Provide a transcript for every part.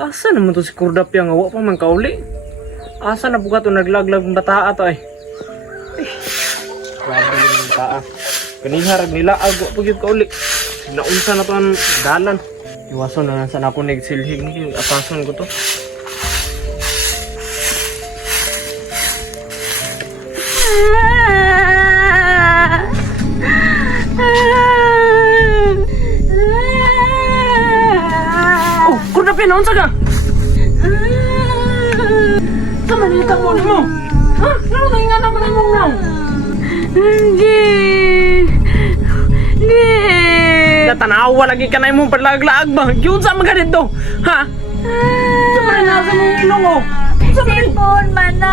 Asa naman to si Kurdapia nga wa pa man kauli? Asa na buka to naglaglag ng bataa to ay? Grabe yung bataa. Kaniharag nila agwa pa gyud kauli. Naunsa na to ang dalan. Iwason na lang sana ako nagsilhig ni apason ko to. Oh, Kurdapia naunsa ka? Sa manita mo ni mo? Ha? Ano na nga naman ni mo nga? Hindi. Tanawa lagi ka na imong padlag-laag ba? Yun sa mga dito? Ha? Sa mga nasa mong ilong o? Sipon man na.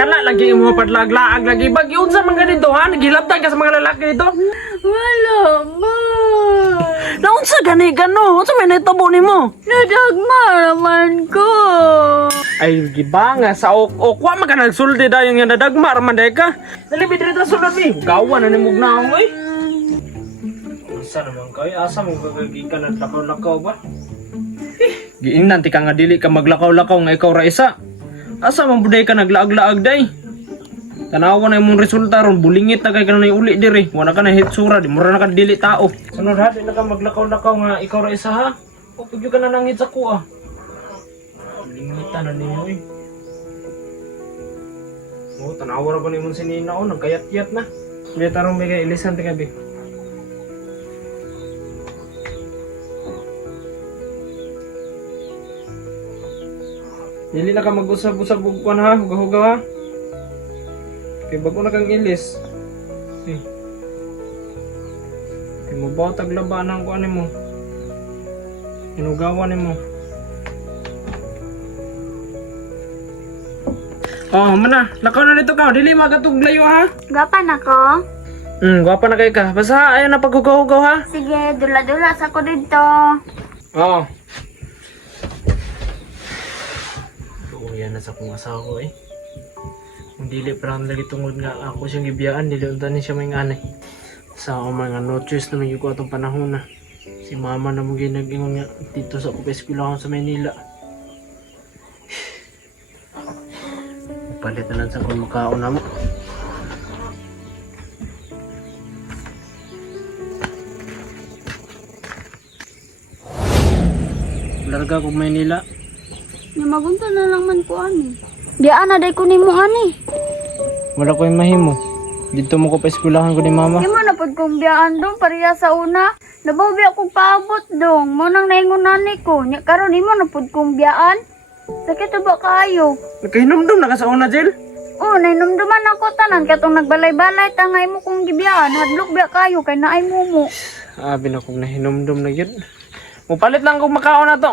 Kala lagi imong padlag-laag lagi ba? Yun sa mga dito ha? Naghilaptan ka sa mga lalaki dito? Wala ba? Naon sa gani gano? Sa may natabo ni mo? Nadagmaraman ko. Ay, giba nga sa ok wa man ka nagsulti dayon nga nadagmar man day ka. Dali bidrita sulod mi. Gawa na ni mugnaon oy. Asa naman kay asa mo gagagikan at lakaw-lakaw ba? Giingnan ti ka nga dili ka maglakaw-lakaw nga ikaw ra isa. Asa man buday ka naglaag-laag day? Tanawa na imong resulta ron bulingit na kay kanay uli diri. Wala ka na hitsura di mura na ka dili tao. Sunod ha di na ka maglakaw-lakaw nga ikaw ra isa ha. O pagyo ka na nangit sa kuha. Lingitan na ninyo eh. Oo, tanawa ra ba ni mong sinina o, nagkayat-yat na. Hindi tarong may kay ilisan ti gabi. Dili na ka mag-usab-usab og kuan ha, hugaw-hugaw ha. Kay bago na kang ilis. Eh. Kay mabaw taglaban ang kuan nimo. Inugawan nimo. Oh, mana, lakaw na dito ka. Dili magatuglayo ha. Gapan ako? Gwapa na kay ka. Basta ayaw na paghugaw-hugaw ha. Sige, dula-dula sa ko dito. Oo. Yan na sa kong asawa eh. Kung dili pa lang lagi tungod nga ako siyang gibiyaan, dili untanin siya may nganay. Sa mga no choice naman yung ko atong panahon na. Si mama na mo ginag-ingon nga dito sa eskwela ako sa Manila. Palit na lang sa kung makaon na mo. Larga kong Manila. Nga magunta na lang man ko ani. Diyan na day ko nimo ani. Wala ko yung mahimo. Dito mo ko pa eskwelahan ko ni mama. Di mo na pud kong biyaan dong pariya sa una. Nabawi akong paabot dong. Mo nang naingon nani ko. Nya karon imo na pud kong biyaan. Sakit ba kaayo? Nagkahinumdum na ka sa una, Jill? Oh, nainumduman ako tanan katong nagbalay-balay tangay mo kong gibiyaan. Hadlok biya kayo kay naay mo mo. Abi na kong nahinumdum na yun. Mupalit lang kung makaon na to.